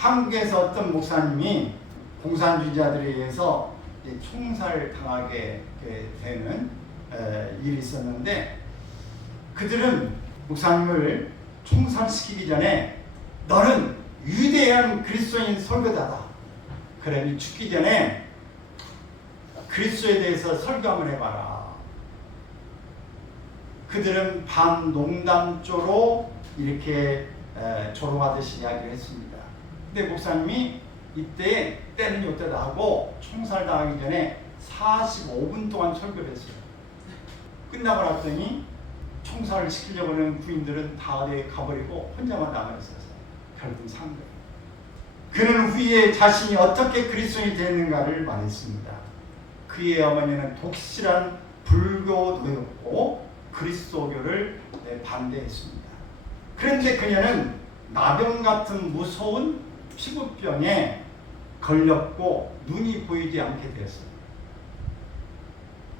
한국에서 어떤 목사님이 공산주의자들에 의해서 총살당하게 되는 일이 있었는데, 그들은 목사님을 총살시키기 전에 너는 위대한 그리스도인 설교자다, 그러니 죽기 전에 그리스도에 대해서 설교 한번 해봐라. 그들은 반농담조로 이렇게 조롱하듯이 이야기를 했습니다. 근데 목사님이 이때 때는 요때다 하고 총살당하기 전에 45분 동안 설교를 했어요. 끝나고 났더니 총살을 시키려고 하는 부인들은 다 어디에 가버리고 혼자만 남아있어서 결국 산 거예요. 그는 후에 자신이 어떻게 그리스도인이 되는가를 말했습니다. 그의 어머니는 독실한 불교도였고 그리스도교를 반대했습니다. 그런데 그녀는 나병 같은 무서운 피부병에 걸렸고 눈이 보이지 않게 되었어요.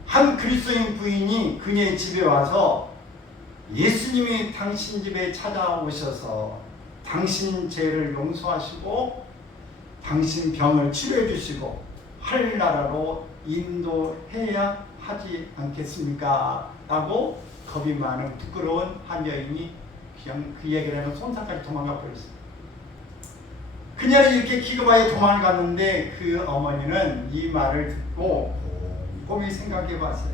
한 그리스도인 부인이 그녀의 집에 와서 예수님이 당신 집에 찾아오셔서 당신 죄를 용서하시고 당신 병을 치료해 주시고 하늘나라로 인도해야 하지 않겠습니까? 라고 겁이 많은 부끄러운 한 여인이 그냥 그 얘기를 하면 손상까지 도망가 버렸어요. 그녀는 이렇게 기겁하여 도망갔는데 그 어머니는 이 말을 듣고 곰곰이 생각해 봤어요.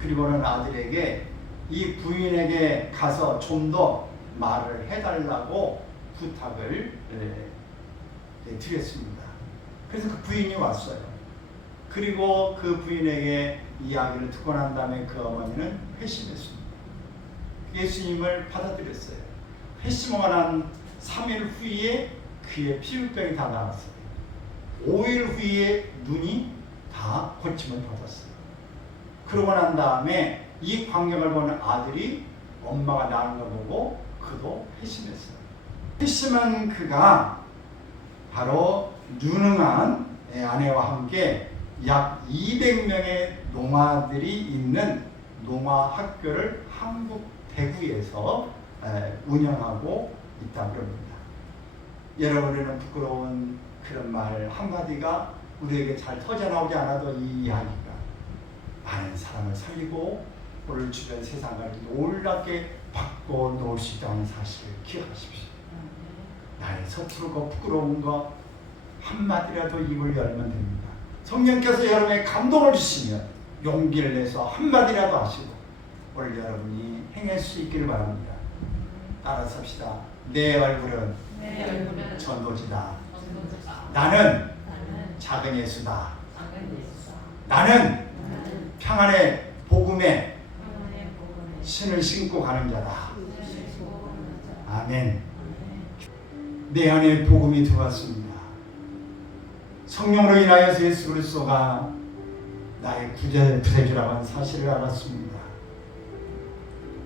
그리고는 아들에게 이 부인에게 가서 좀 더 말을 해달라고 부탁을 드렸습니다. 그래서 그 부인이 왔어요. 그리고 그 부인에게 이야기를 듣고 난 다음에 그 어머니는 회심했습니다. 예수님을 받아들였어요. 회심하고 난 3일 후에 그의 피부병이 다 나았어요. 5일 후에 눈이 다 고침을 받았어요. 그러고 난 다음에 이 광경을 보는 아들이 엄마가 나은 걸 보고 그도 회심했어요. 회심한 그가 바로 유능한 아내와 함께 약 200명의 농아들이 있는 농아학교를 한국 대구에서 운영하고 있다고 합니다. 여러분에는 부끄러운 그런 말 한마디가 우리에게 잘 터져나오지 않아도 이 이야기가 많은 사람을 살리고 오늘 주변 세상을 놀랍게 바꿔 놓을 수 있다는 사실을 기억하십시오. 나의 서투르고 부끄러운 거 한마디라도 입을 열면 됩니다. 성령께서 여러분에게 감동을 주시면 용기를 내서 한마디라도 하시고 오늘 여러분이 행할 수 있기를 바랍니다. 따라서 합시다. 내 얼굴은 전도지다. 나는 작은 예수다. 나는 평안의 복음에 신을 신고 가는 자다. 아멘. 내 안에 복음이 들어왔습니다. 성령으로 인하여서 예수 그리스도가 나의 구세주라고 하는 사실을 알았습니다.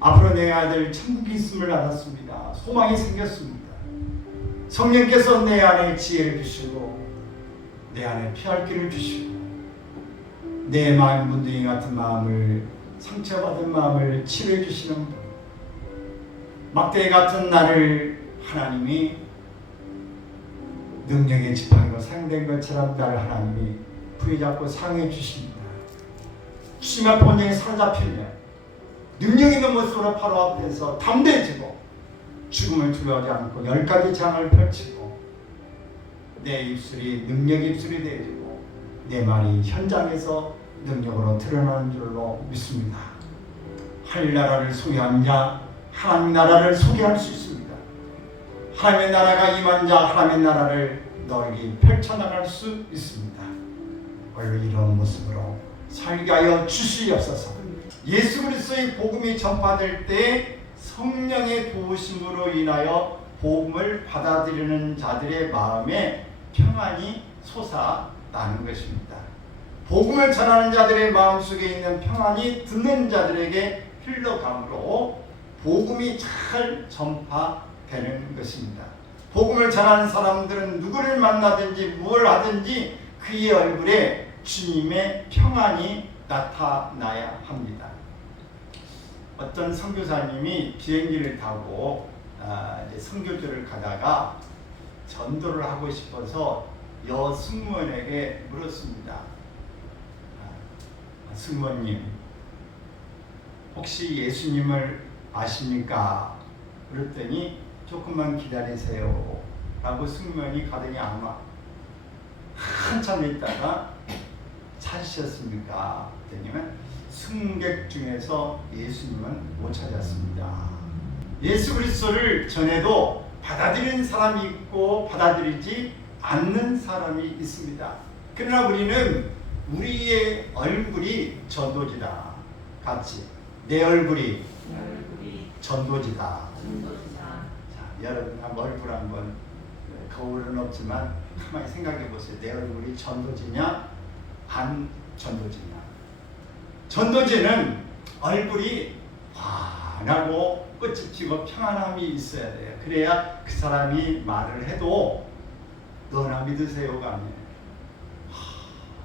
앞으로 내 아들 천국이 있음을 알았습니다. 소망이 생겼습니다. 성령께서 내 안에 지혜를 주시고 내 안에 피할 길을 주시고 내 마음 문둥이 같은 마음을 상처받은 마음을 치료해 주시는 분, 막대 같은 나를 하나님이 능력의 지팡이로 사용된 것처럼 나를 하나님이 부여잡고 사용해 주십니다. 주님 앞에 온전히 사로잡히면 능력 있는 모습으로 바로 앞에서 담대해지고 죽음을 두려워하지 않고 10가지 장을 펼치고 내 입술이 능력의 입술이 되어지고 내 말이 현장에서 능력으로 드러나는 줄로 믿습니다. 하늘나라를 소개하는 자, 하나님 나라를 소개할 수 있습니다. 하나님의 나라가 임한 자, 하나님의 나라를 널리 펼쳐나갈 수 있습니다. 원래 이런 모습으로 살게 하여 주시옵소서. 예수 그리스도의 복음이 전파될 때 성령의 도우심으로 인하여 복음을 받아들이는 자들의 마음에 평안이 솟아나는 것입니다. 복음을 전하는 자들의 마음속에 있는 평안이 듣는 자들에게 흘러감으로 복음이 잘 전파되는 것입니다. 복음을 전하는 사람들은 누구를 만나든지 뭘 하든지 그의 얼굴에 주님의 평안이 나타나야 합니다. 어떤 선교사님이 비행기를 타고 이제 선교지를 가다가 전도를 하고 싶어서 승무원에게 물었습니다. 승무원님, 혹시 예수님을 아십니까? 그랬더니 조금만 기다리세요 라고 승무원이 가더니 아마 한참 있다가 찾으셨습니까? 그랬더니 승객 중에서 예수님은 못 찾았습니다. 예수 그리스도를 전해도 받아들이는 사람이 있고 받아들이지 않는 사람이 있습니다. 그러나 우리는 우리의 얼굴이 전도지다. 같이 내 얼굴이 전도지다. 자, 여러분 얼굴 한번 거울은 없지만 가만히 생각해 보세요. 내 얼굴이 전도지냐 안 전도지냐. 전도지는 얼굴이 환하고 꽃이 피고 평안함이 있어야 돼요. 그래야 그 사람이 말을 해도 너나 믿으세요가 아니에요.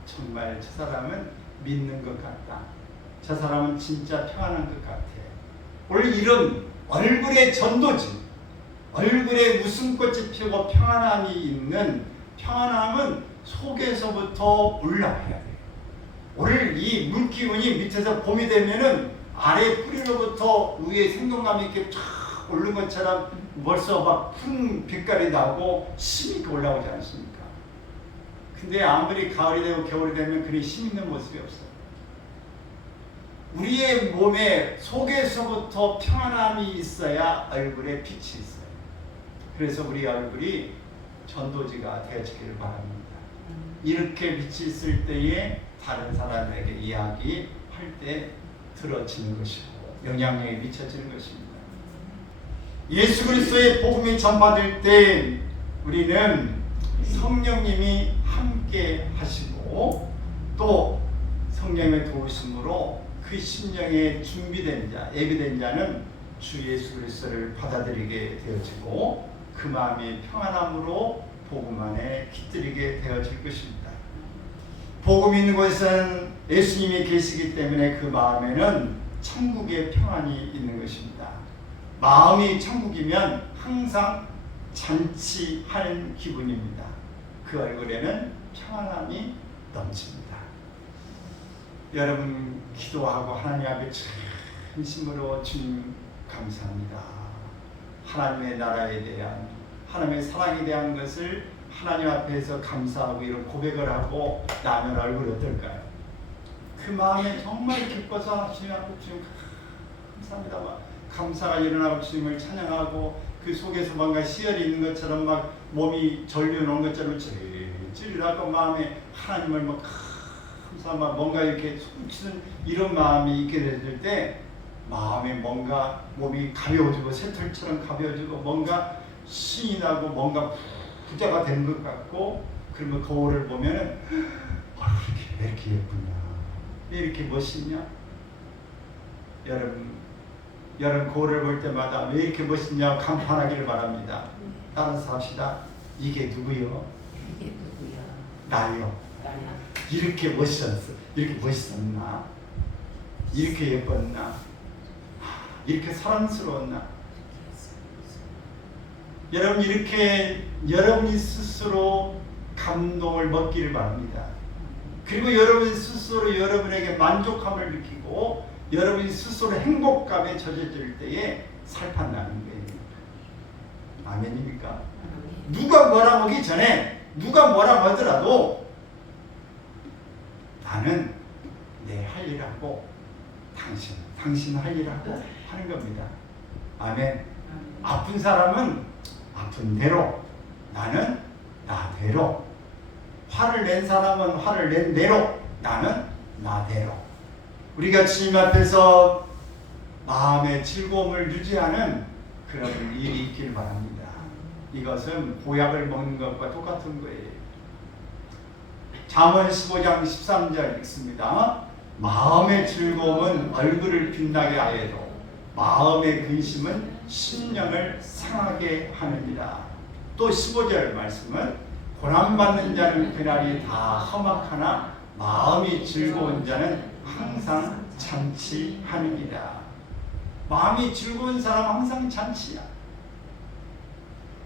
정말 저 사람은 믿는 것 같다. 저 사람은 진짜 평안한 것 같아. 원래 이런 얼굴의 전도지, 얼굴에 웃음꽃이 피고 평안함이 있는 평안함은 속에서부터 올라가야 돼요. 오늘 이 물기운이 밑에서 봄이 되면은 아래 뿌리로부터 위에 생동감이 이렇게 쫙 오른 것처럼 벌써 막 푸른 빛깔이 나고 힘이 있게 올라오지 않습니까? 근데 아무리 가을이 되고 겨울이 되면 그리 힘 있는 모습이 없어요. 우리의 몸에 속에서부터 평안함이 있어야 얼굴에 빛이 있어요. 그래서 우리 얼굴이 전도지가 되어지기를 바랍니다. 이렇게 빛이 있을 때에 다른 사람에게 이야기할 때 들어지는 것이고 영향력이 미쳐지는 것입니다. 예수 그리스도의 복음이 전파될 때 우리는 성령님이 함께 하시고 또 성령의 도우심으로 그 심령에 준비된 자, 예비된 자는 주 예수 그리스도를 받아들이게 되어지고 그 마음이 평안함으로 복음 안에 깃들이게 되어질 것입니다. 복음이 있는 곳에는 예수님이 계시기 때문에 그 마음에는 천국의 평안이 있는 것입니다. 마음이 천국이면 항상 잔치하는 기분입니다. 그 얼굴에는 평안함이 넘칩니다. 여러분 기도하고 하나님 앞에 진심으로 주님 감사합니다. 하나님의 나라에 대한 하나님의 사랑에 대한 것을 하나님 앞에서 감사하고 이런 고백을 하고 나면 얼굴이 어떨까요? 그 마음에 정말 기뻐서 주님 앞에 주님 감사합니다. 감사가 일어나고 주님을 찬양하고 그 속에서 뭔가 시열이 있는 것처럼 막 몸이 절려놓은 것처럼 찔찔하고 마음에 하나님을 막 감사하고 뭔가 이렇게 숨치는 이런 마음이 있게 될 때 마음에 뭔가 몸이 가벼워지고 새털처럼 가벼워지고 뭔가 신이 나고 뭔가 부자가 되는 것 같고 그러면 거울을 보면은 왜 이렇게 예쁘냐 왜 이렇게 멋있냐 여러분 거울을 볼 때마다 왜 이렇게 멋있냐 감탄하기를 바랍니다. 따라서 합시다. 이게 누구요? 나요. 이렇게 멋있었어. 이렇게 멋있었나? 이렇게 예뻤나? 이렇게 사랑스러웠나? 여러분 이렇게 여러분이 스스로 감동을 먹기를 바랍니다. 그리고 여러분 스스로 여러분에게 만족함을 느끼고 여러분이 스스로 행복감에 젖어질 때에 살판나는 거예요. 아멘입니까? 누가 뭐라고 하기 전에 누가 뭐라고 하더라도 나는 내 할 일하고 당신 할 일하고 하는 겁니다. 아멘. 아픈 사람은 아픈 대로 나는 나대로 화를 낸 사람은 화를 낸 대로 나는 나대로 우리가 주님 앞에서 마음의 즐거움을 유지하는 그런 일이 있길 바랍니다. 이것은 보약을 먹는 것과 똑같은 거예요. 잠언 15장 13절 읽습니다. 마음의 즐거움은 얼굴을 빛나게 하여도 마음의 근심은 심령을 상하게 하느니라. 또 15절 말씀은 고난받는 자는 그날이 다 험악하나 마음이 즐거운 자는 항상 잔치하느니라. 마음이 즐거운 사람은 항상 잔치야.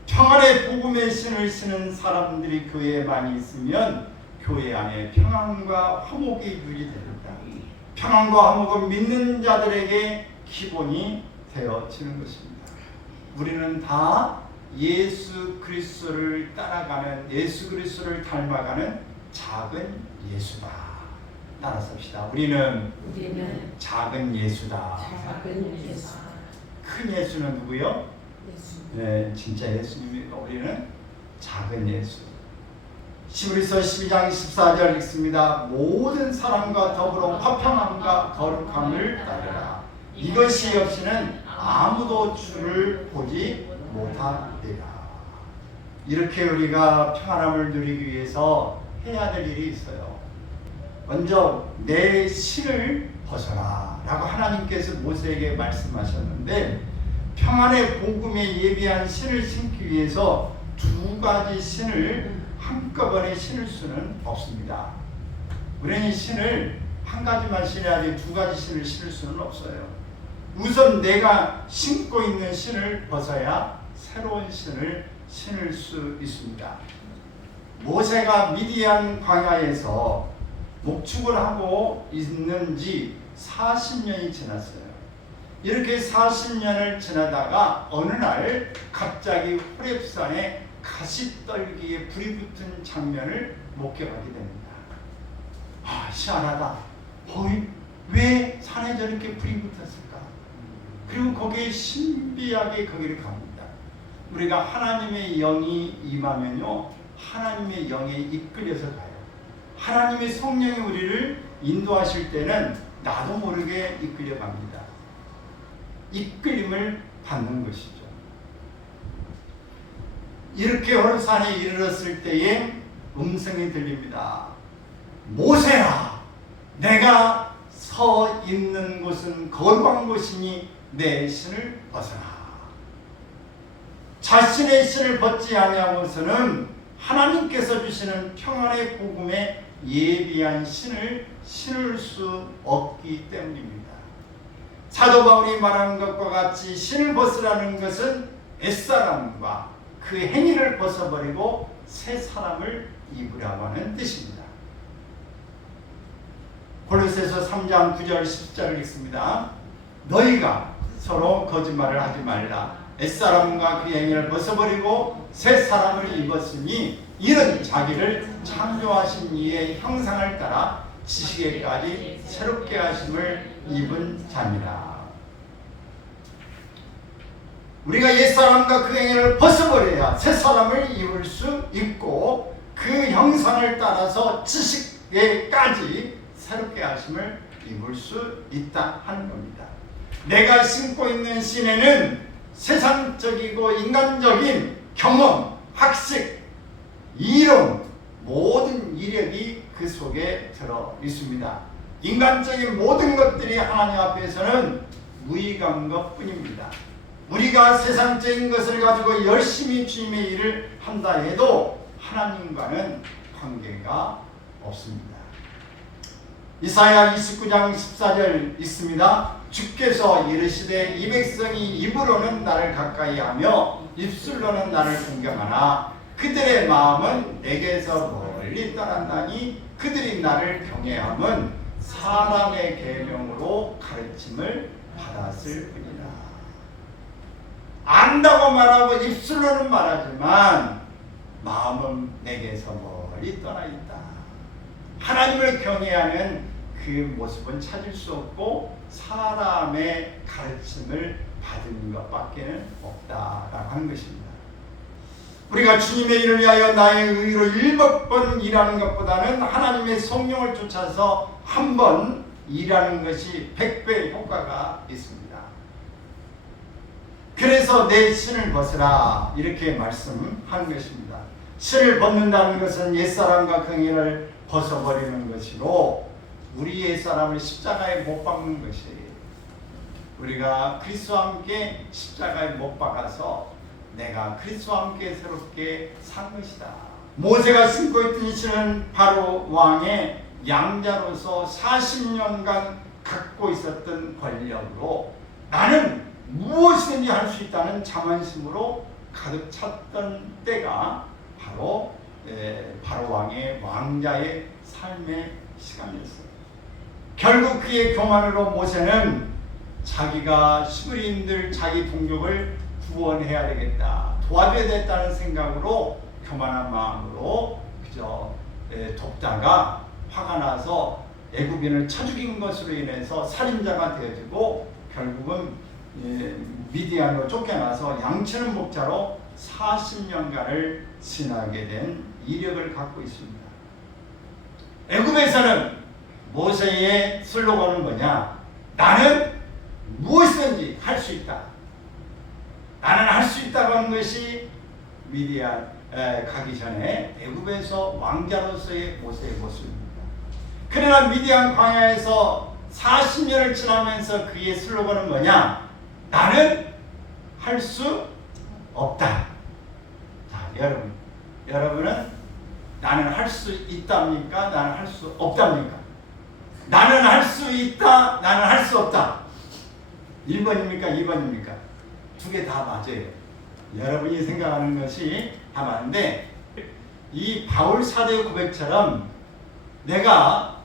평안의 복음의 신을 신은 사람들이 교회에 많이 있으면 교회 안에 평안과 화목이 유지됩니다. 평안과 화목은 믿는 자들에게 기본이 되어지는 것입니다. 우리는 다 예수 그리스도를 따라가는, 예수 그리스도를 닮아가는 작은 예수다. 따라서 합시다. 우리는 작은 예수다. 큰 예수는 누구요? 네, 진짜 예수님이고 우리는 작은 예수. 히브리서 12장 14절 읽습니다. 모든 사람과 더불어 화평함과 거룩함을 따르라. 이것이 없이는 아무도 주를 보지 못하리라. 이렇게 우리가 평안함을 누리기 위해서 해야 될 일이 있어요. 먼저 내 신을 벗어라 라고 하나님께서 모세에게 말씀하셨는데, 평안의 복음에 예비한 신을 신기 위해서 두 가지 신을 한꺼번에 신을 수는 없습니다. 우리는 신을 한 가지만 신어야지 두 가지 신을 신을 수는 없어요. 우선 내가 신고 있는 신을 벗어야 새로운 신을 신을 수 있습니다. 모세가 미디안 광야에서 목축을 하고 있는지 40년이 지났어요. 이렇게 40년을 지나다가 어느 날 갑자기 호렙산에 가시떨기에 불이 붙은 장면을 목격하게 됩니다. 아, 희한하다. 왜 산에 저렇게 불이 붙었을까? 그리고 거기에 신비하게 거기를 갑니다. 우리가 하나님의 영이 임하면요, 하나님의 영에 이끌려서 가요. 하나님의 성령이 우리를 인도하실 때는 나도 모르게 이끌려 갑니다. 이끌림을 받는 것이죠. 이렇게 호렙산에 이르렀을 때에 음성이 들립니다. 모세야, 내가 서 있는 곳은 거룩한 곳이니 내 신을 벗어라. 자신의 신을 벗지 아니하고서는 하나님께서 주시는 평안의 복음에 예비한 신을 신을 수 없기 때문입니다. 사도 바울이 말하는 것과 같이 신을 벗으라는 것은 옛사람과 그 행위를 벗어버리고 새 사람을 입으라고 하는 뜻입니다. 골로새서 3장 9절 10절을 읽습니다. 너희가 서로 거짓말을 하지 말라. 옛사람과 그 행위를 벗어버리고 새 사람을 입었으니 이는 자기를 창조하신 이의 형상을 따라 지식에까지 새롭게 하심을 입은 자니라. 우리가 옛사람과 그 행위를 벗어버려야 새 사람을 입을 수 있고 그 형상을 따라서 지식에까지 새롭게 하심을 입을 수 있다 하는 겁니다. 내가 신고 있는 신에는 세상적이고 인간적인 경험, 학식, 이론, 모든 이력이 그 속에 들어 있습니다. 인간적인 모든 것들이 하나님 앞에서는 무의미한 것뿐입니다. 우리가 세상적인 것을 가지고 열심히 주님의 일을 한다 해도 하나님과는 관계가 없습니다. 이사야 29장 14절 있습니다. 주께서 이르시되 이 백성이 입으로는 나를 가까이하며 입술로는 나를 공경하나 그들의 마음은 내게서 멀리 떠난다니 그들이 나를 경외함은 사람의 계명으로 가르침을 받았을 뿐이라. 안다고 말하고 입술로는 말하지만 마음은 내게서 멀리 떠나 있다. 하나님을 경외하는 그 모습은 찾을 수 없고 사람의 가르침을 받은 것밖에 없다라고 하는 것입니다. 우리가 주님의 일을 위하여 나의 의로 7번 일하는 것보다는 하나님의 성령을 쫓아서 한 번 일하는 것이 100배의 효과가 있습니다. 그래서 내 신을 벗으라 이렇게 말씀한 것입니다. 신을 벗는다는 것은 옛사람과 그 행위를 벗어버리는 것이고 우리 옛사람을 십자가에 못 박는 것이에요. 우리가 그리스도와 함께 십자가에 못 박아서 내가 그리스도와 함께 새롭게 산 것이다. 모세가 신고 있던 신은 바로 왕의 양자로서 40년간 갖고 있었던 권력으로 나는 무엇이든지 할 수 있다는 자만심으로 가득 찼던 때가 바로 바로 왕의 왕자의 삶의 시간이었어요. 결국 그의 교만으로 모세는 자기가 시브리인들 자기 동족을 구원해야 되겠다, 도와줘야 되겠다는 생각으로 교만한 마음으로 그저 돕다가 화가 나서 애굽인을 쳐 죽인 것으로 인해서 살인자가 되어지고 결국은 미디안으로 쫓겨나서 양치는 목자로 40년간을 지나게 된 이력을 갖고 있습니다. 애굽에서는 모세의 슬로건은 뭐냐? 나는 무엇이든지 할 수 있다. 나는 할 수 있다고 하는 것이 미디안 가기 전에 애굽에서 왕자로서의 모세의 모습입니다. 그러나 미디안 광야에서 40년을 지나면서 그의 슬로건은 뭐냐? 나는 할 수 없다. 자, 여러분은 나는 할 수 있답니까? 나는 할 수 없답니까? 나는 할 수 있다, 나는 할 수 없다. 1번입니까? 2번입니까? 두 개 다 맞아요. 여러분이 생각하는 것이 다 맞는데, 이 바울 사도의 고백처럼 내가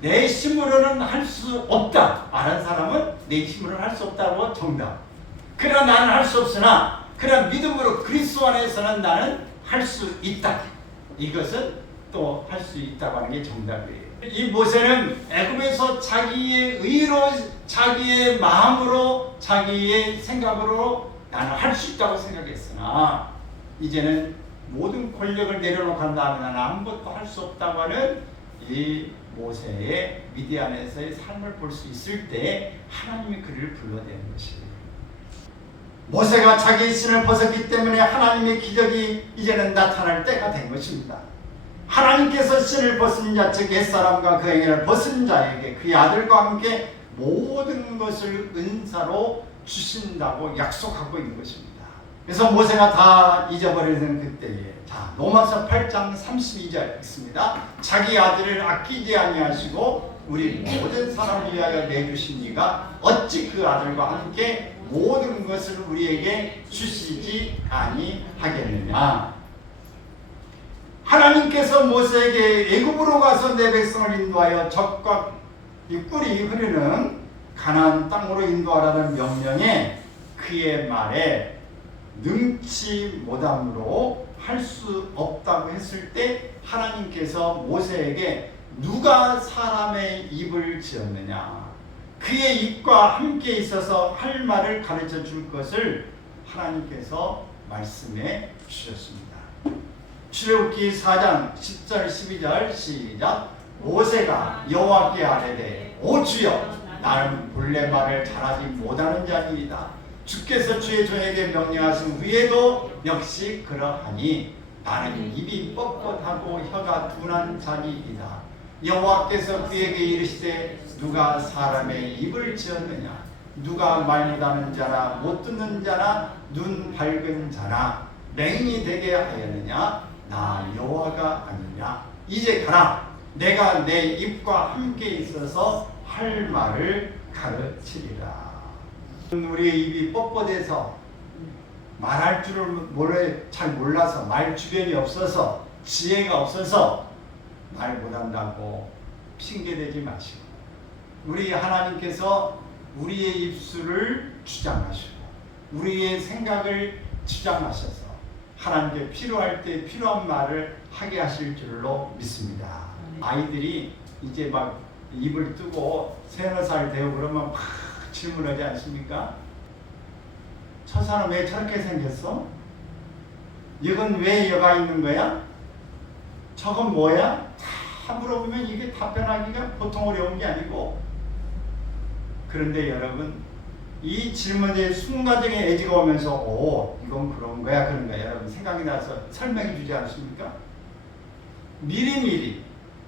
내 힘으로는 할 수 없다 말한 사람은 내 힘으로는 할 수 없다고 정답. 그러나 나는 할 수 없으나 그러나 믿음으로 그리스도 안에서는 나는 할 수 있다. 이것은 또 할 수 있다고 하는 게 정답이에요. 이 모세는 애굽에서 자기의 의로, 자기의 마음으로, 자기의 생각으로 나는 할 수 있다고 생각했으나 이제는 모든 권력을 내려놓고 한 다음에 나는 아무것도 할 수 없다고 하는 이 모세의 미디안에서의 삶을 볼 수 있을 때 하나님이 그를 불러내는 것이에요. 모세가 자기의 신을 벗었기 때문에 하나님의 기적이 이제는 나타날 때가 된 것입니다. 하나님께서 신을 벗은 자, 즉 옛사람과 그 행위를 벗은 자에게 그의 아들과 함께 모든 것을 은사로 주신다고 약속하고 있는 것입니다. 그래서 모세가 다 잊어버리는 그때에, 자, 로마서 8장 32절 읽습니다. 자기 아들을 아끼지 아니하시고 우리 모든 사람을 위하여 내주신 이가 어찌 그 아들과 함께 모든 것을 우리에게 주시지 아니하겠느냐. 하나님께서 모세에게 애굽으로 가서 내 백성을 인도하여 젖과 꿀이 흐르는 가나안 땅으로 인도하라는 명령에 그의 말에 능치 못함으로 할 수 없다고 했을 때 하나님께서 모세에게 누가 사람의 입을 지었느냐, 그의 입과 함께 있어서 할 말을 가르쳐 줄 것을 하나님께서 말씀해 주셨습니다. 출애굽기 4장 10절 12절 시작. 모세가 여호와께 아뢰되 오 주여, 나는 본래 말을 잘하지 못하는 자니이다. 주께서 주의 종에게 명령하신 후에도 역시 그러하니 나는 입이 뻣뻣하고 혀가 둔한 자니이다. 여호와께서 그에게 이르시되 누가 사람의 입을 지었느냐, 누가 말 못하는 자나 못 듣는 자나 눈 밝은 자나 맹인이 되게 하였느냐, 나 여호와가 아니냐. 이제 가라, 내가 내 입과 함께 있어서 할 말을 가르치리라. 우리의 입이 뻣뻣해서 말할 줄을 잘 몰라서, 말 주변이 없어서, 지혜가 없어서 말 못한다고 핑계대지 마시고, 우리 하나님께서 우리의 입술을 주장하시고 우리의 생각을 주장하셔서 하나님께 필요할 때 필요한 말을 하게 하실 줄로 믿습니다. 아이들이 이제 막 입을 뜨고 세너 살 되고 그러면 막 질문하지 않습니까? 저 사람 왜 저렇게 생겼어? 이건 왜 여가 있는 거야? 저건 뭐야? 다 물어보면 이게 답변하기가 보통 어려운 게 아니고, 그런데 여러분, 이 질문에 순간적인 애지가 오면서 오, 이건 그런 거야, 그런 거야, 여러분 생각이 나서 설명해 주지 않습니까? 미리미리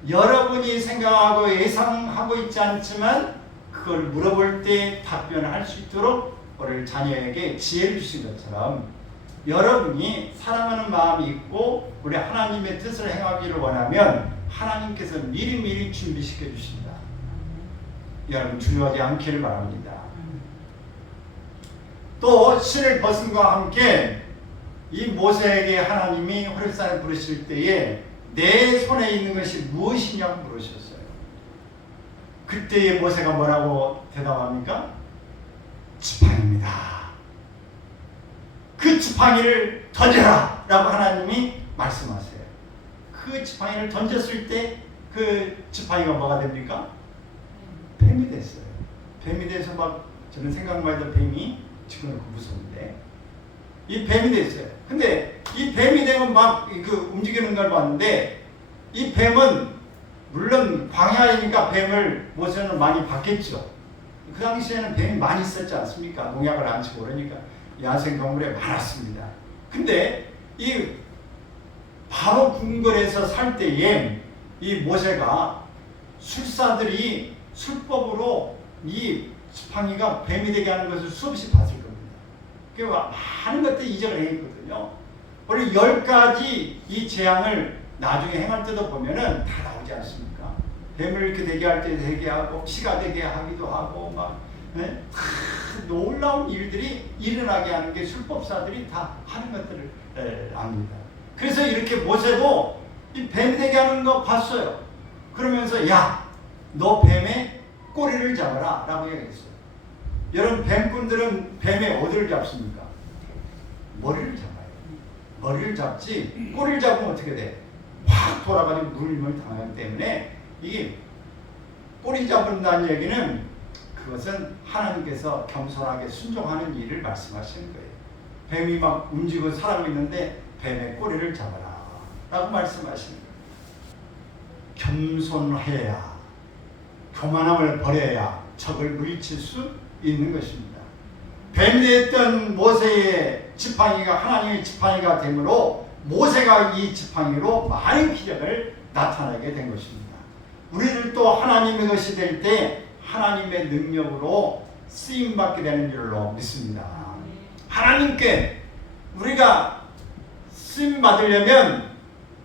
여러분이 생각하고 예상하고 있지 않지만 그걸 물어볼 때 답변을 할 수 있도록 우리 자녀에게 지혜를 주신 것처럼 여러분이 사랑하는 마음이 있고 우리 하나님의 뜻을 행하기를 원하면 하나님께서 미리미리 준비시켜 주신다. 여러분 두려워하지 않기를 바랍니다. 또 신을 벗음과 함께 이 모세에게 하나님이 호렙산에 부르실 때에 내 손에 있는 것이 무엇이냐고 물으셨어요. 그때에 모세가 뭐라고 대답합니까? 지팡이입니다. 그 지팡이를 던져라 라고 하나님이 말씀하세요. 그 지팡이를 던졌을 때 그 지팡이가 뭐가 됩니까? 뱀이 됐어요. 뱀이 돼서 막 저는 생각만 해도 뱀이 지금 무서운데 이 뱀이 됐어요. 근데 이 뱀이 되면 막 그 움직이는 걸 봤는데 이 뱀은 물론 광야이니까 뱀을 모세는 많이 봤겠죠. 그 당시에는 뱀이 많이 있었지 않습니까? 농약을 안 치고 그러니까 야생 동물에 많았습니다. 근데 이 바로 궁궐에서 살 때에 이 모세가 술사들이 술법으로 이 지팡이가 뱀이 되게 하는 것을 수없이 봤을 겁니다. 그 많은 것들이 이적을 행했거든요. 우리 10가지 이 재앙을 나중에 행할 때도 보면은 다 나오지 않습니까? 뱀을 이렇게 되게 할 때 되게 하고 피가 되게 하기도 하고 막 네? 놀라운 일들이 일어나게 하는 게 술법사들이 다 하는 것들을 압니다. 그래서 이렇게 모세도 이 뱀이 되게 하는 거 봤어요. 그러면서 야, 너 뱀의 꼬리를 잡아라 라고 얘기했어요. 여러분 뱀꾼들은 뱀의 어디를 잡습니까? 머리를 잡아요. 머리를 잡지 꼬리를 잡으면 어떻게 돼? 확 돌아가지고 물림을 당하기 때문에 이게 꼬리 잡는다는 얘기는 그것은 하나님께서 겸손하게 순종하는 일을 말씀하시는 거예요. 뱀이 막 움직이고 사람이 있는데 뱀의 꼬리를 잡아라 라고 말씀하시는 거예요. 겸손해야, 교만함을 버려야 적을 물리칠 수 있는 것입니다. 뱀이 됐던 모세의 지팡이가 하나님의 지팡이가 되므로 모세가 이 지팡이로 많은 기적을 나타내게 된 것입니다. 우리들도 하나님의 것이 될 때 하나님의 능력으로 쓰임받게 되는 줄로 믿습니다. 하나님께 우리가 쓰임받으려면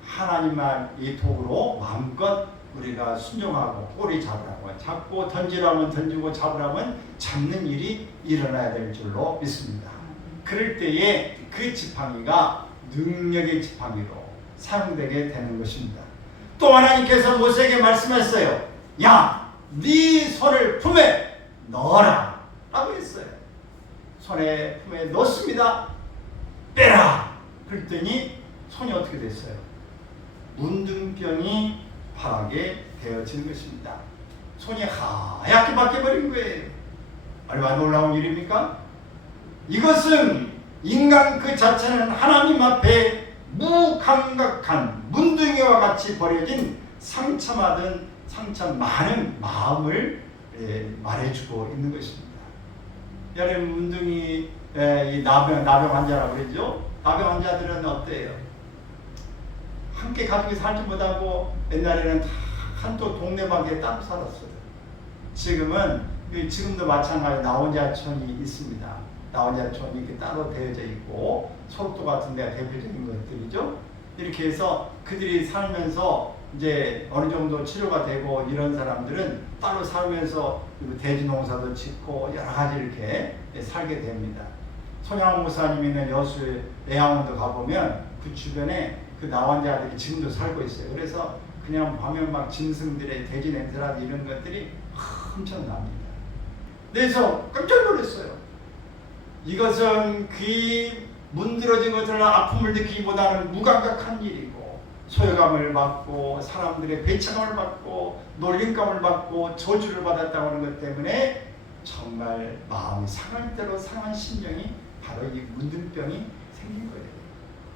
하나님의 이 도구로 마음껏 우리가 순종하고 꼬리 잡으라고 잡고 던지라면 던지고 잡으라면 잡는 일이 일어나야 될 줄로 믿습니다. 그럴 때에 그 지팡이가 능력의 지팡이로 사용되게 되는 것입니다. 또 하나님께서 모세에게 말씀했어요. 야, 네 손을 품에 넣어라 라고 했어요. 손에 품에 넣습니다. 빼라. 그랬더니 손이 어떻게 됐어요? 문둥병이 파랗게 되어지는 것입니다. 손이 하얗게 바뀌어버린 거예요. 얼마나 놀라운 일입니까? 이것은 인간 그 자체는 하나님 앞에 무감각한 문둥이와 같이 버려진 상처 많은 마음을 말해주고 있는 것입니다. 여러분 문둥이 이 나병 환자라고 그러죠. 나병 환자들은 어때요? 함께 가족이 살지 못하고 옛날에는 다 한쪽 동네방에 따로 살았어요. 지금도 마찬가지로 나혼자촌이 있습니다. 나혼자촌이 이렇게 따로 되어져 있고 소록도 같은 데가 대표적인 것들이죠. 이렇게 해서 그들이 살면서 이제 어느 정도 치료가 되고 이런 사람들은 따로 살면서 돼지 농사도 짓고 여러 가지 이렇게 살게 됩니다. 손양호 목사님이는 여수의 내양원도 가보면 그 주변에 그 나환자들이 지금도 살고 있어요. 그래서 그냥 보면 막 짐승들의 돼지 냄새라든지 이런 것들이 엄청납니다. 그래서 깜짝 놀랐어요. 이것은 그 문드러진 것을 아픔을 느끼기보다는 무감각한 일이고 소외감을 받고 사람들의 배척감을 받고 놀림감을 받고 저주를 받았다고 하는 것 때문에 정말 마음이 상할 대로 상한 심령이 바로 이 문둥병이 생긴 거예요.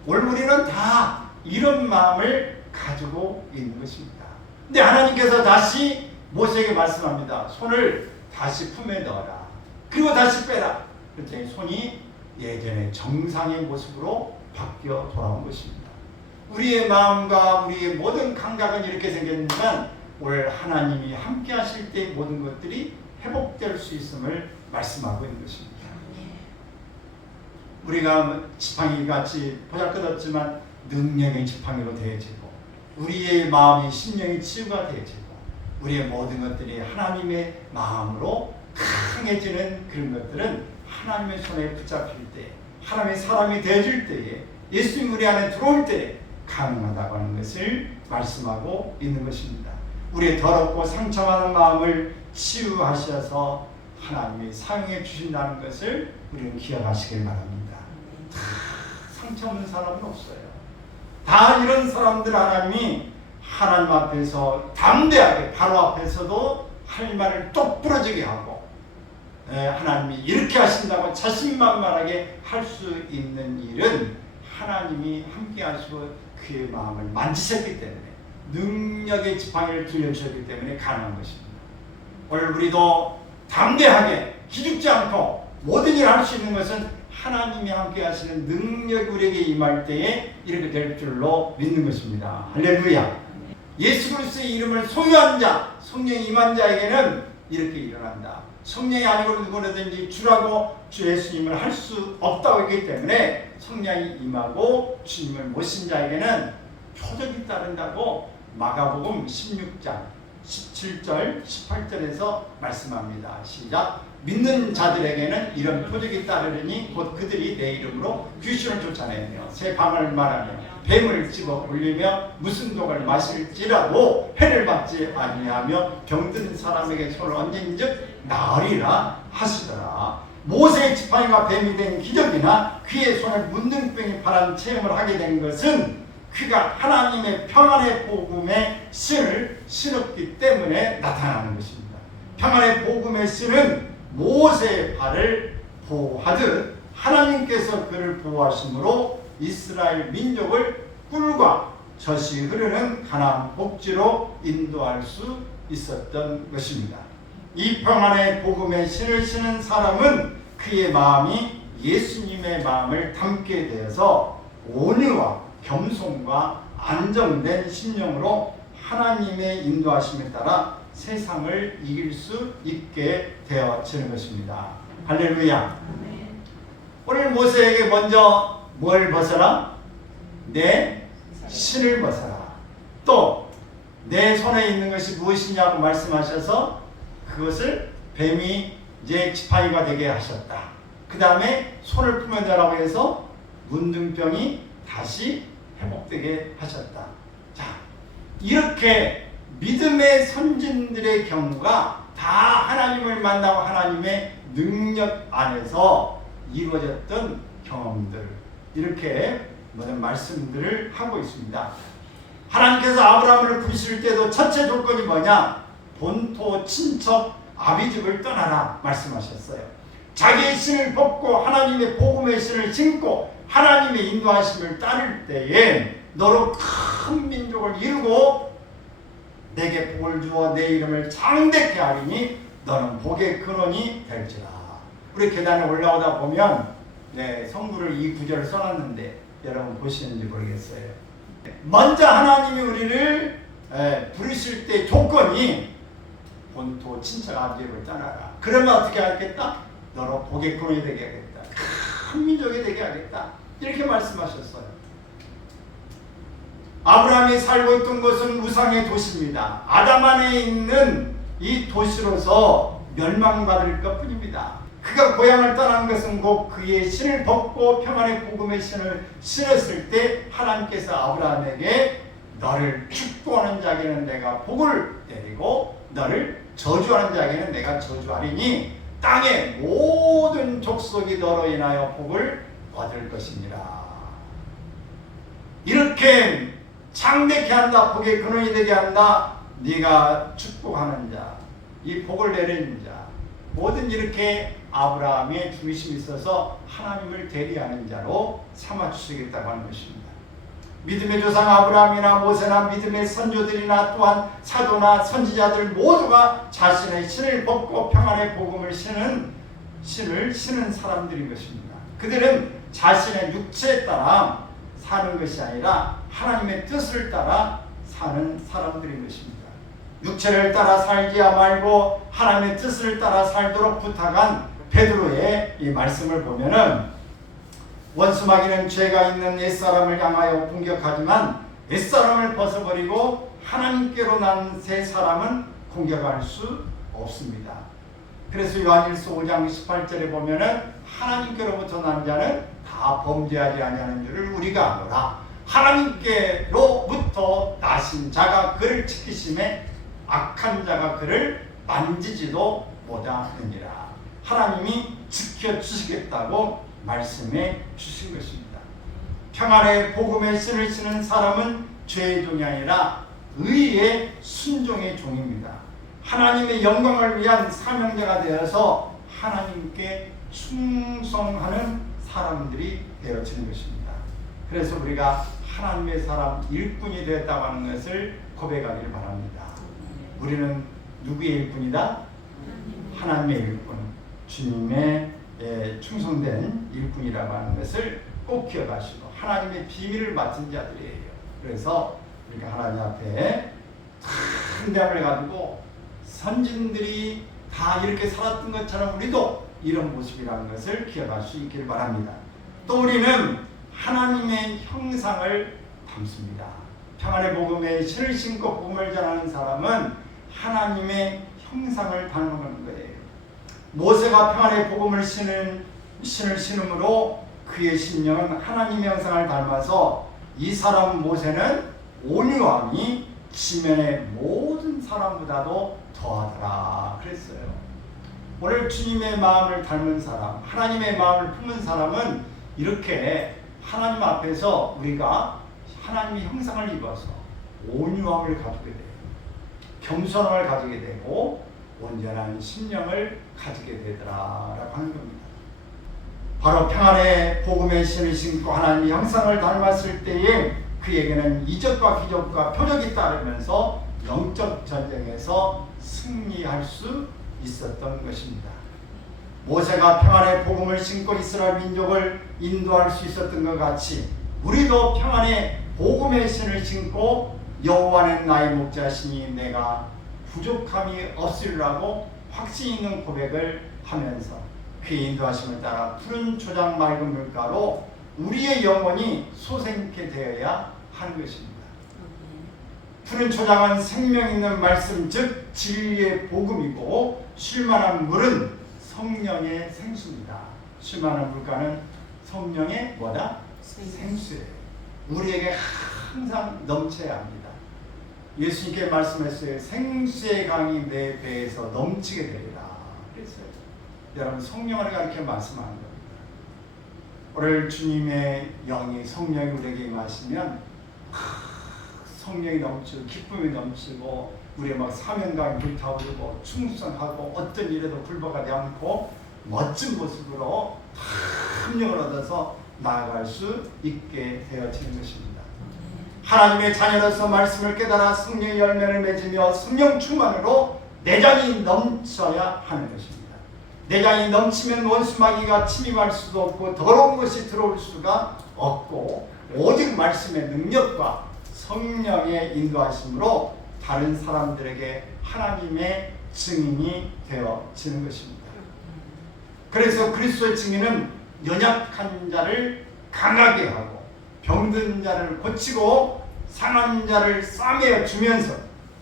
오늘 우리는 다 이런 마음을 가지고 있는 것입니다. 근데 하나님께서 다시 모세에게 말씀합니다. 손을 다시 품에 넣어라. 그리고 다시 빼라. 그랬더니 손이 예전의 정상의 모습으로 바뀌어 돌아온 것입니다. 우리의 마음과 우리의 모든 감각은 이렇게 생겼지만 오늘 하나님이 함께 하실 때 모든 것들이 회복될 수 있음을 말씀하고 있는 것입니다. 우리가 지팡이같이 보잘것없지만 능력의 지팡이로 되어지고 우리의 마음이 심령이 치유가 되어지고 우리의 모든 것들이 하나님의 마음으로 강해지는 그런 것들은 하나님의 손에 붙잡힐 때 하나님의 사람이 되어질 때에 예수님 우리 안에 들어올 때 가능하다고 하는 것을 말씀하고 있는 것입니다. 우리의 더럽고 상처받은 마음을 치유하셔서 하나님이 사용해 주신다는 것을 우리는 기억하시길 바랍니다. 다 상처 없는 사람은 없어요. 다 이런 사람들 하나님이 하나님 앞에서 담대하게 바로 앞에서도 할 말을 똑부러지게 하고 하나님이 이렇게 하신다고 자신만만하게 할 수 있는 일은 하나님이 함께 하시고 그의 마음을 만지셨기 때문에 능력의 지팡이를 들려주셨기 때문에 가능한 것입니다. 오늘 우리도 담대하게 기죽지 않고 모든 일을 할 수 있는 것은 하나님이 함께 하시는 능력이 우리에게 임할 때에 이렇게 될 줄로 믿는 것입니다. 할렐루야. 예수 그리스도의 이름을 소유한 자, 성령이 임한 자에게는 이렇게 일어난다. 성령이 아니고 누구라든지 주라고 주 예수님을 할 수 없다고 했기 때문에 성령이 임하고 주님을 모신 자에게는 표적이 따른다고 마가복음 16장 17절 18절에서 말씀합니다. 시작. 믿는 자들에게는 이런 표적이 따르리니 곧 그들이 내 이름으로 귀신을 쫓아내며 새 방언을 말하며 뱀을 집어 물리며 무슨 독을 마실지라도 해를 받지 아니하며 병든 사람에게 손을 얹은즉 나으리라 하시더라. 모세의 지팡이가 뱀이 된 기적이나 그의 손에 문둥병이 파란 체험을 하게 된 것은 그가 하나님의 평안의 복음의 신을 신었기 때문에 나타나는 것입니다. 평안의 복음의 신은 모세의 발을 보호하듯 하나님께서 그를 보호하심으로 이스라엘 민족을 꿀과 젖이 흐르는 가나안 복지로 인도할 수 있었던 것입니다. 이 평안의 복음의 신을 신은 사람은 그의 마음이 예수님의 마음을 담게 되어서 온유와 겸손과 안정된 심령으로 하나님의 인도하심에 따라 세상을 이길 수 있게 되어지는 것입니다. 할렐루야. 오늘 모세에게 먼저 뭘 벗어라? 내 신을 벗어라. 또 내 손에 있는 것이 무엇이냐고 말씀하셔서 그것을 뱀이 이제 지팡이가 되게 하셨다. 그 다음에 손을 풀면다라고 해서 문둥병이 다시 회복되게 하셨다. 자, 이렇게 믿음의 선진들의 경우가 다 하나님을 만나고 하나님의 능력 안에서 이루어졌던 경험들, 이렇게 모든 말씀들을 하고 있습니다. 하나님께서 아브라함을 부르실 때도 첫째 조건이 뭐냐? 본토 친척 아비집을 떠나라 말씀하셨어요. 자기의 신을 벗고 하나님의 복음의 신을 신고 하나님의 인도하심을 따를 때에 너로 큰 민족을 이루고 내게 복을 주어 내 이름을 장대케 하리니 너는 복의 근원이 될지라. 우리 계단에 올라오다 보면 성부를 이 구절을 써놨는데 여러분 보시는지 모르겠어요. 먼저 하나님이 우리를 부르실 때 조건이 본토 친척 아비집을 떠나라. 그러면 어떻게 하겠다? 너로 복의 근원이 되게 하겠다. 큰 민족이 되게 하겠다. 이렇게 말씀하셨어요. 아브라함이 살고 있던 곳은 우상의 도시입니다. 아담 안에 있는 이 도시로서 멸망받을 것뿐입니다. 그가 고향을 떠난 것은 곧 그의 신을 벗고 평안의 복음의 신을 신었을 때 하나님께서 아브라함에게 너를 축복하는 자에게는 내가 복을 내리고 너를 저주하는 자에게는 내가 저주하리니 땅의 모든 족속이 너로 인하여 복을 받을 것이니라. 이렇게 창대케 한다, 복의 근원이 되게 한다. 네가 축복하는 자, 이 복을 내리는 자, 모든 이렇게 아브라함의 중심이 있어서 하나님을 대리하는 자로 삼아 주시겠다고 하는 것입니다. 믿음의 조상 아브라함이나 모세나 믿음의 선조들이나 또한 사도나 선지자들 모두가 자신의 신을 벗고 평안의 복음을 신을 신은 사람들인 것입니다. 그들은 자신의 육체에 따라 사는 것이 아니라 하나님의 뜻을 따라 사는 사람들인 것입니다. 육체를 따라 살지야 말고 하나님의 뜻을 따라 살도록 부탁한 베드로의 이 말씀을 보면은 원수마귀는 죄가 있는 옛사람을 향하여 공격하지만 옛사람을 벗어버리고 하나님께로 난 새 사람은 공격할 수 없습니다. 그래서 요한일서 5장 18절에 보면은 하나님께로부터 난 자는 다 범죄하지 아니하는 줄을 우리가 아노라. 하나님께로부터 나신 자가 그를 지키심에 악한 자가 그를 만지지도 못하느니라. 하나님이 지켜주시겠다고 말씀해 주신 것입니다. 평안의 복음의 씨를 쓰는 사람은 죄의 종이 아니라 의의 순종의 종입니다. 하나님의 영광을 위한 사명자가 되어서 하나님께 충성하는 사람들이 되어지는 것입니다. 그래서 우리가 하나님의 사람 일꾼이 되었다고 하는 것을 고백하기를 바랍니다. 우리는 누구의 일꾼이다? 하나님의 일꾼, 주님의 충성된 일꾼이라고 하는 것을 꼭 기억하시고 하나님의 비밀을 맡은 자들이에요. 그래서 우리가 하나님 앞에 큰 대함을 가지고 선진들이 다 이렇게 살았던 것처럼 우리도 이런 모습이라는 것을 기억할 수 있기를 바랍니다. 또 우리는 하나님의 형상을 담습니다. 평안의 복음에 신을 신고 복음을 전하는 사람은 하나님의 형상을 닮은 거예요. 모세가 평안의 복음을 신을 신음으로 그의 심령은 하나님의 형상을 닮아서 이 사람 모세는 온유함이 지면의 모든 사람보다도 더하더라 그랬어요. 오늘 주님의 마음을 닮은 사람, 하나님의 마음을 품은 사람은 이렇게 하나님 앞에서 우리가 하나님의 형상을 입어서 온유함을 가지게 돼요. 겸손함을 가지게 되고 온전한 심령을 가지게 되더라라고 하는 겁니다. 바로 평안의 복음의 신을 신고 하나님의 형상을 닮았을 때에 그에게는 이적과 기적과 표적이 따르면서 영적 전쟁에서 승리할 수 있었던 것입니다. 모세가 평안의 복음을 신고 이스라엘 민족을 인도할 수 있었던 것 같이 우리도 평안의 복음의 신을 신고 여호와는 나의 목자시니 내가 부족함이 없으리라고 확신 있는 고백을 하면서 그의 인도하심을 따라 푸른 초장 맑은 물가로 우리의 영혼이 솟게 되어야 하는 것입니다. 푸른 초장은 생명 있는 말씀 즉 진리의 복음이고 쉴만한 물은 성령의 생수입니다. 쉴만한 물가는 성령의 뭐다? 생수예요. 우리에게 항상 넘쳐야 합니다. 예수님께 말씀했어요. 생수의 강이 내 배에서 넘치게 되리라 그랬어요. 여러분 성령을 가르쳐 말씀하는 겁니다. 오늘 주님의 영이 성령이 우리에게 임하시면 성령이 넘치고 기쁨이 넘치고 우리의 막 사명감이 불타오르고 충성하고 어떤 일에도 굴복하지 않고 멋진 모습으로 합력을 얻어서 나아갈 수 있게 되어지는 것입니다. 하나님의 자녀로서 말씀을 깨달아 성령의 열매를 맺으며 성령 충만으로 내장이 넘쳐야 하는 것입니다. 내장이 넘치면 원수마귀가 침입할 수도 없고 더러운 것이 들어올 수가 없고 오직 말씀의 능력과 성령의 인도하심으로 다른 사람들에게 하나님의 증인이 되어지는 것입니다. 그래서 그리스도의 증인은 연약한 자를 강하게 하고 병든 자를 고치고 상한 자를 싸매어 주면서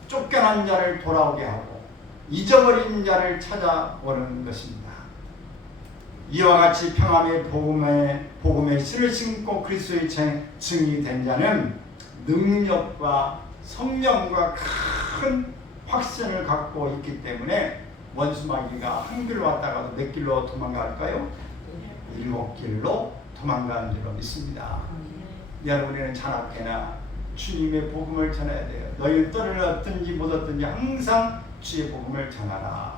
쫓겨난 자를 돌아오게 하고 잊어버린 자를 찾아오는 것입니다. 이와 같이 평안의 복음의 신을 신고 그리스도의 증인이 된 자는 능력과 성령과 큰 확신을 갖고 있기 때문에 원수마귀가 한 길로 왔다가도 몇 길로 도망갈까요? 7길로 도망가는 줄로 믿습니다. 여러분에는 자나깨나 주님의 복음을 전해야 돼요. 너희는 떨을 얻든지 못 얻든지 항상 주의 복음을 전하라.